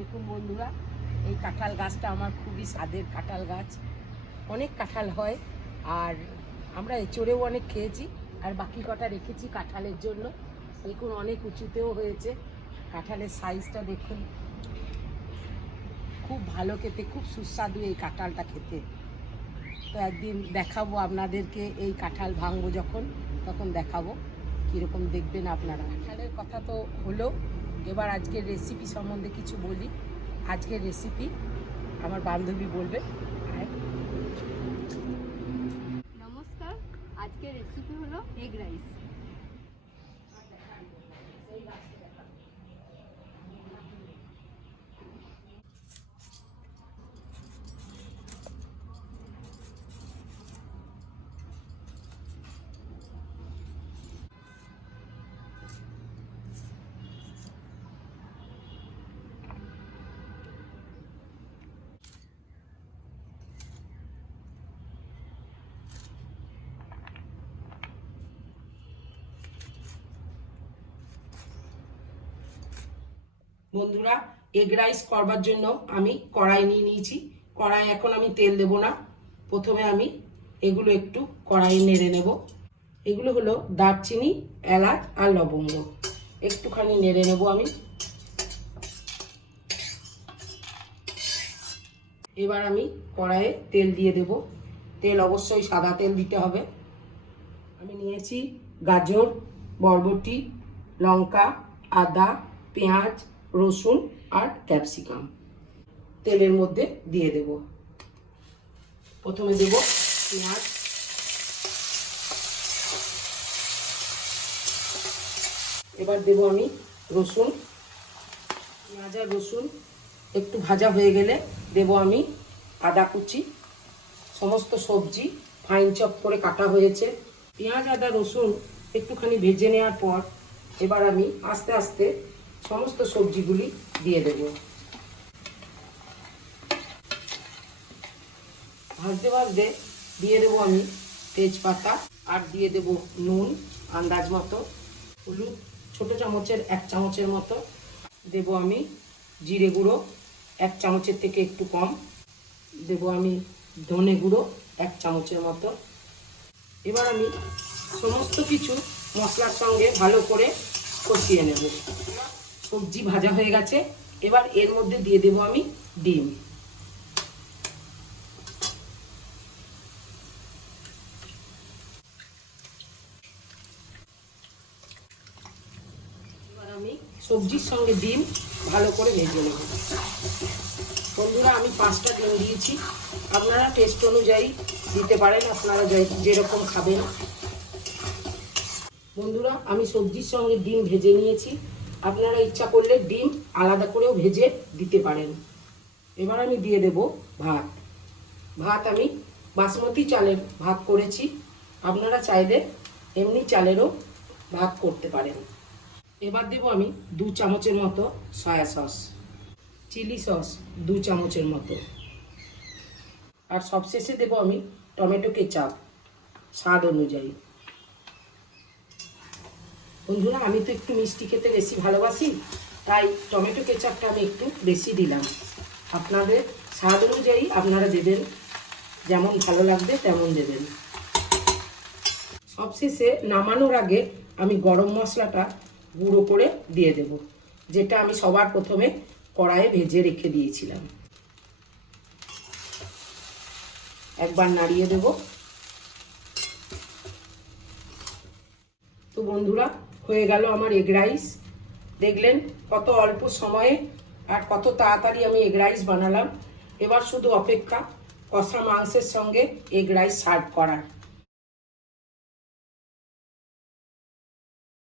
দেখুন বন্ধুরা, এই কাঁঠাল গাছটা আমার খুবই স্বাদের কাঁঠাল গাছ। অনেক কাঁঠাল হয়, আর আমরা এচড়েও অনেক খেয়েছি, আর বাকি কটা রেখেছি কাঁঠালের জন্য। দেখুন, অনেক উঁচুতেও হয়েছে। কাঁঠালের সাইজটা দেখুন। খুব ভালো খেতে, খুব সুস্বাদু এই কাঁঠালটা খেতে। তো একদিন দেখাবো আপনাদেরকে এই কাঁঠাল ভাঙবো যখন, তখন দেখাবো কীরকম দেখবেন আপনারা। কাঁঠালের কথা তো হলো এবার আজকের রেসিপি সম্বন্ধে কিছু বলি। আজকের রেসিপি আমার বান্ধবী বলবে। আর নমস্কার, আজকের রেসিপি হলো এগ রাইস বন্ধুরা এগ রাইস করবার জন্য আমি কড়াই নিয়ে নিয়েছি। কড়াই এখন আমি তেল দেব না। প্রথমে আমি এগুলো একটু কড়াই নেড়ে নেব। এগুলো হলো দারচিনি, এলাচ আর লবঙ্গ। একটুখানি নেড়ে নেব আমি। এবার আমি কড়াইয়ে তেল দিয়ে দেব। তেল অবশ্যই সাদা তেল দিতে হবে। আমি নিয়েছি গাজর, বরবটি, লঙ্কা, আদা, পেঁয়াজ রসুন আর ক্যাপসিকাম। তেলের মধ্যে দিয়ে দেব। প্রথমে দেব পেঁয়াজ। এবার দেব আমি রসুন। পেঁয়াজ আর রসুন একটু ভাজা হয়ে গেলে দেব আমি আদা কুচি। সমস্ত সবজি ফাইন চপ করে কাটা হয়েছে। পেঁয়াজ, আদা, রসুন একটুখানি ভেজে নেওয়ার পর এবার আমি আস্তে আস্তে সমস্ত সবজিগুলি দিয়ে দেব। ভাজতে ভাজতে দিয়ে দেবো আমি তেজপাতা আর দিয়ে দেব নুন আন্দাজ মতো। হলুদ ছোটো চামচের এক চামচের মতো। দেব আমি জিরে গুঁড়ো এক চামচের থেকে একটু কম। দেব আমি ধনে গুঁড়ো এক চামচের মতো। এবার আমি সমস্ত কিছু মশলার সঙ্গে ভালো করে কষিয়ে নেব। সবজি ভাজা হয়ে গেছে। এবার এর মধ্যে দিয়ে দেব আমি ডিম। সবজির সঙ্গে ডিম ভালো করে ভেজে নেব। বন্ধুরা, আমি পাঁচটা ডিম দিয়েছি। আপনারা টেস্ট অনুযায়ী দিতে পারেন, আপনারা যেরকম খাবেন। বন্ধুরা, আমি সবজির সঙ্গে ডিম ভেজে নিয়েছি। আপনারা ইচ্ছা করলে ডিম আলাদা করেও ভেজে দিতে পারেন। এবার আমি দিয়ে দেব ভাত। ভাত আমি বাসমতি চালের ভাত করেছি। আপনারা চাইলে এমনি চালেরও ভাত করতে পারেন। এবার দেব আমি দু চামচের মতো সয়া সস। চিলি সস দু চামচের মতো। আর সবশেষে দেব আমি টমেটো কেচাপ, স্বাদ অনুযায়ী। বন্ধুরা, আমি তো একটু মিষ্টি খেতে বেশি ভালোবাসি, তাই টমেটো কেচাপটা আমি একটু বেশি দিলাম। আপনাদের স্বাদ অনুযায়ী আপনারা দেবেন, যেমন ভালো লাগবে তেমন দেবেন। সবশেষে নামানোর আগে আমি গরম মশলাটা গুঁড়ো করে দিয়ে দেব, যেটা আমি সবার প্রথমে কড়াইয়ে ভেজে রেখে দিয়েছিলাম। একবার নাড়িয়ে দেব। তো বন্ধুরা হয়ে গেল আমার এগ রাইস দেখলেন কত অল্প সময়ে আর কত তাড়াতাড়ি আমি এগ রাইস বানালাম। এবার শুধু অপেক্ষা কষা মাংসের সঙ্গে এগ রাইস সার্ভ করার।